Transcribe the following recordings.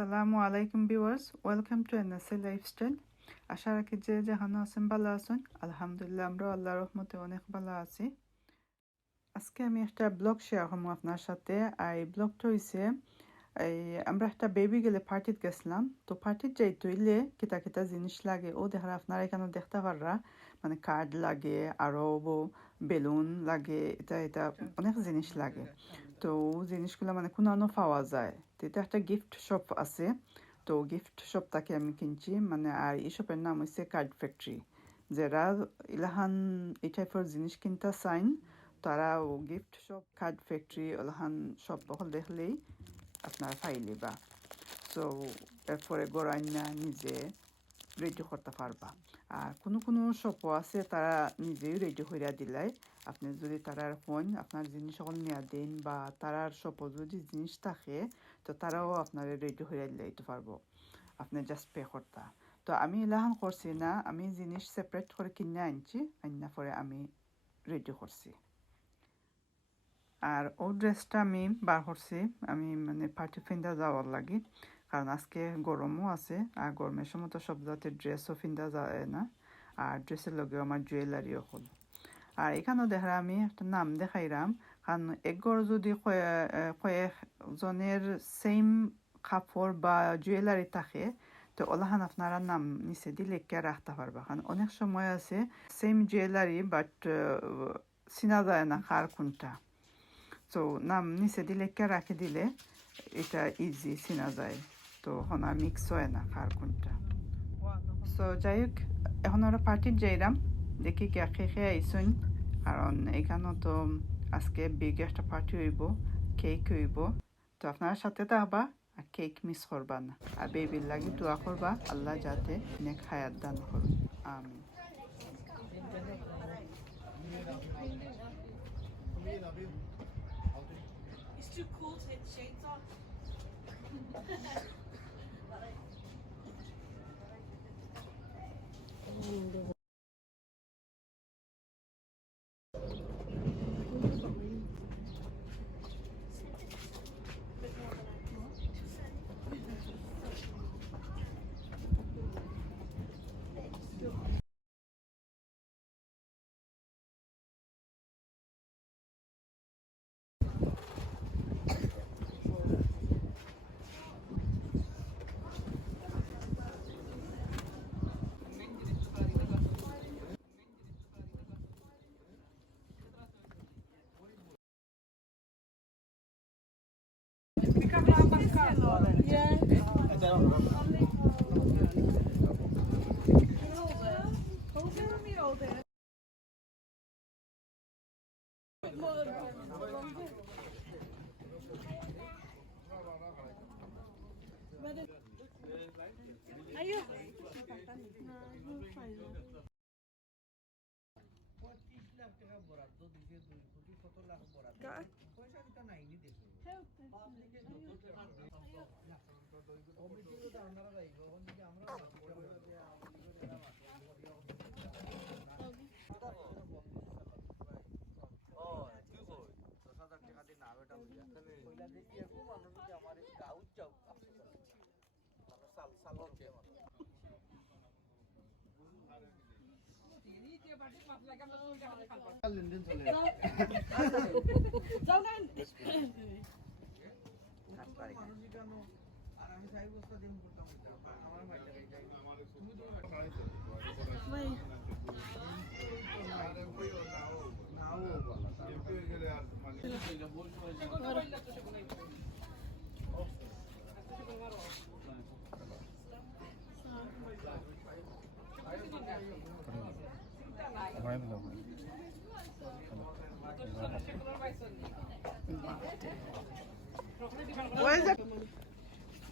আসসালামু আলাইকুম viewers, welcome to NSA lifestyle. আশা রাখি যে যেখানে আছেন ভালো আছেন। আলহামদুলিল্লাহ আমরা আল্লাহর রহমতে অনেক ভালো আছি। আজকে আমি একটা ব্লগ শেয়ার করবো আপনার সাথে। আর এই ব্লগটা হয়েছে এই আমরা একটা বেবি গেলে পার্টিত গেছিলাম। তো পার্টিত যাইতে হইলে কিতা কিতা জিনিস লাগে ও দেখার আপনারা এখানে দেখতে পাররা। মানে কার্ড লাগে, আরও বেলুন লাগে, এটা এটা অনেক জিনিস লাগে। তো জিনিসগুলো মানে কোনানো পাওয়া যায়। তো এটা একটা গিফট শপ আছে। তো গিফট শপ তাকে আমি কিনছি মানে। আর এই শপের নাম হচ্ছে কার্ড ফ্যাক্টরি। যারা ইলাহান এই টাইপের জিনিস কিনতে চাইন তারা গিফট শপ কার্ড ফ্যাক্টরি ওলাহান সব বহল দেখলেই আপনার পাইলে বা। সো এরপরে গড়াইনা নিজে রেডি করতে পারবা। আর কোনো কোনো শপও আছে তারা নিজেই রেডি হইয়া দিলাই। আপনি যদি তারার ফোন আপনার জিনিস সকল নিয়ে দেন বা তারার শপও যদি জিনিস থাকে তো তারাও আপনার রেডি হইয়া দিতে পারবো, আপনি জাস্ট পে করতা। তো আমি এলাহান করছি না, আমি জিনিস সেপারেট করে কিনে আনছি, আইনা পরে আমি রেডি করছি। আর ও ড্রেসটা আমি বার করছি আমি মানে পার্টি ফিন্দা যাওয়ার লাগি, কারণ আজকে গরমও আছে আর গরমের সময় তো সব জাতের ড্রেসও ফিন্দা যায় না। আর ড্রেসের লগেও আমার জুয়েলারিও হল। আর এখানেও দেখা আমি একটা নাম দেখাইলাম, কারণ একগর যদি কয়েকজনের সেম কাপড় বা জুয়েলারি থাকে তো ওলাহান আপনারা নাম নিচে দিলে কে রাখতে পারবা। কারণ অনেক সময় আছে সেম জুয়েলারি বাট চিনা যায় না কার কোনটা। তো নাম নিচে দিলে কে রাখে দিলে এটা ইজি চিনা যায়। তো হনা মিক্স হয় না কার কোনটা। সো যাই হোক, এখন ওরা পার্টির যাইলাম, দেখি কে খেয়ে আইসুন। কারণ এখানেও তো আজকে বিগ একটা পার্টি হইব, কেক হইব। তো আপনার সাথে থাকবা আর কেক মিস করবা না। আর বেবির লাগি দোয়া করবা আল্লাহ যাতে নেক হায়াত দান করুন, আমিন। It's too cool to take the shades off.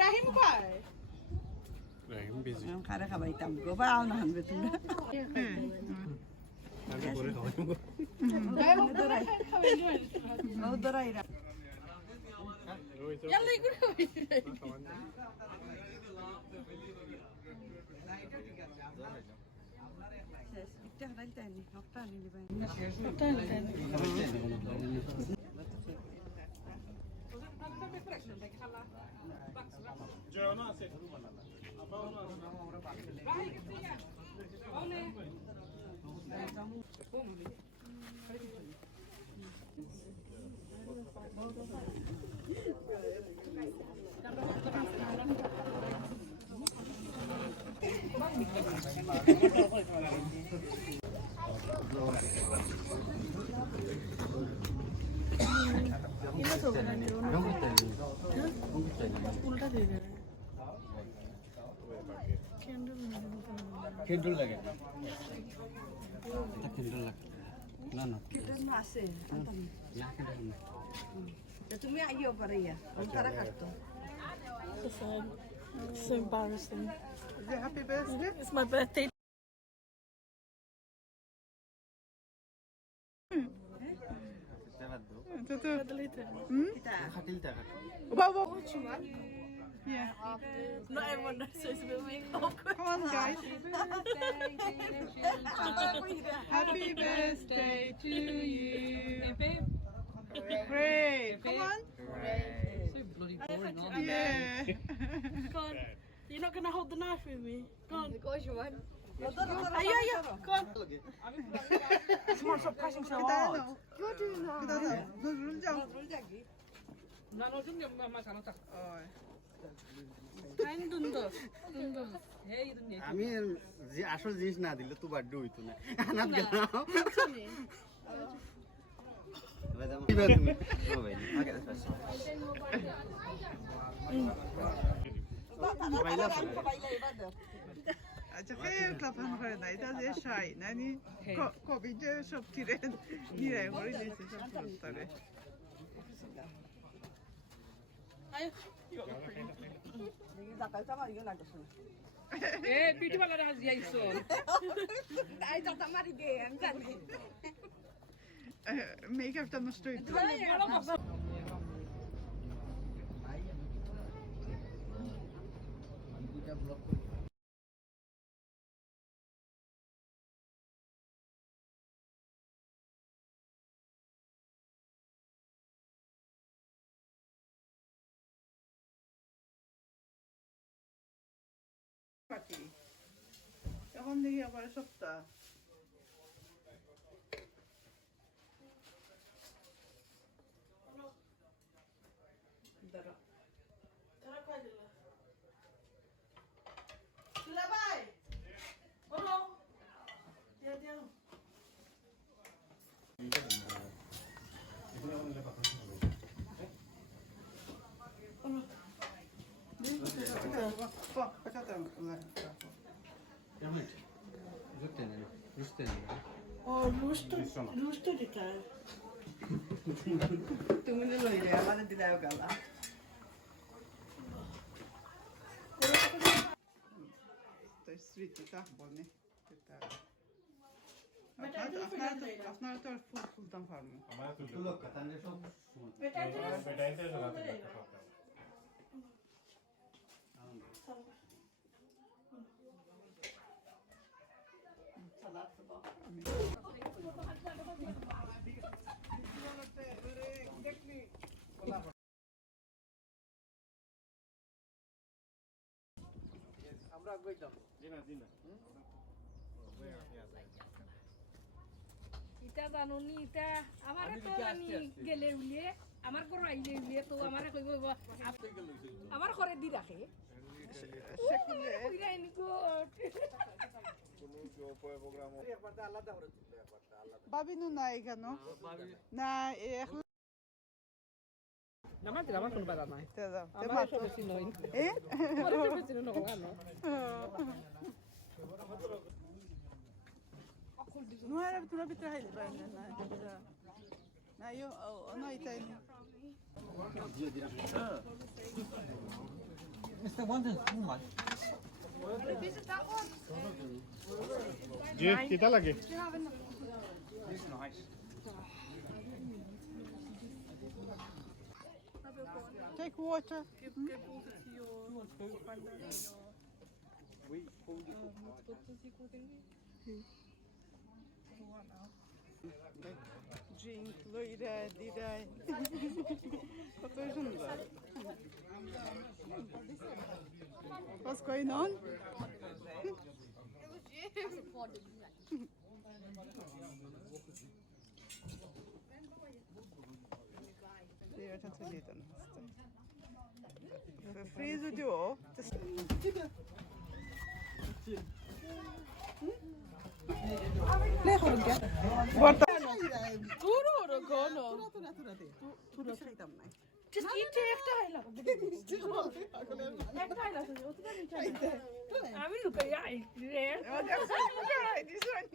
রাহিম কয় Rahim busy. খারে খাবাইতাম গো বা আও না হানবে তুমি ও দরাইরা يلا يقول একটা হারাইতে নি হপ্তা আনি দিবেন খেডুল লাগে এটা খেডুল লাগে না না কিটানো আছে আনতাম তুমি আইও পারে ইয়া তারা কাটতো It's so embarrassing. Is it happy birthday? It's my birthday. কিটা খাটিল টাকা Wow, wow. Yeah. Not everyone knows, so it's a bit weird. Come on, guys. Happy birthday to you. Great. Come on. Yeah. Go on. You're not going to hold the knife with me? Go on. Go on. Someone stop pressing so Kita hard. ano? Kita ano? Nurul jam. Oh. I'm doing this. আমি যে আসল জিনিস না দিলে তো birthday হইতো না আনাত গেলাম আচ্ছা খেয়ে ক্লাপান করে না এটা যে শাই নানি কবি যে সব তীরে নিরাই করে দিয়েছে সব পুরস্কারে জাকাই তো আমার ইয়ে লাগছে Beauty parlour has Jason. আই জাতা মারি দে আমি জানি মেকআপটা নষ্ট হইতো এখন দেখি আবার সপ্তাহ Oh, rooster guitar. তুমি নে লই রে আমারে দিলাও গালা To jest sweetie, tak? Bo nie. আপনারা তো আর ফুল ফুলতাম পারবো আমরা আগাইতাম দিনা দিনা ইটা জানুনি ইটা আমারে তো আমি গেলে উলিয়ে আমার ঘর আইলে উলিয়ে তো আমারে কইব আমার ঘরে দি রাখে কইরা এনি গো বাবিনু নাই কেন না এখন আমার দিলাম আমার কোনো বাধা নাই আমার সব বেশি নয় আমার সব বেশি নয় না No era tu rabita hai ba na na yo no itai ni Mr. Wonder, too much. जी कितना लगे take water drink লইরা দিরাই কত সুন্দর What's going on? Det är inte liten. För friser du Just eat একটা হাইলা একটা হাইলা আমি লুকাই I রে This one.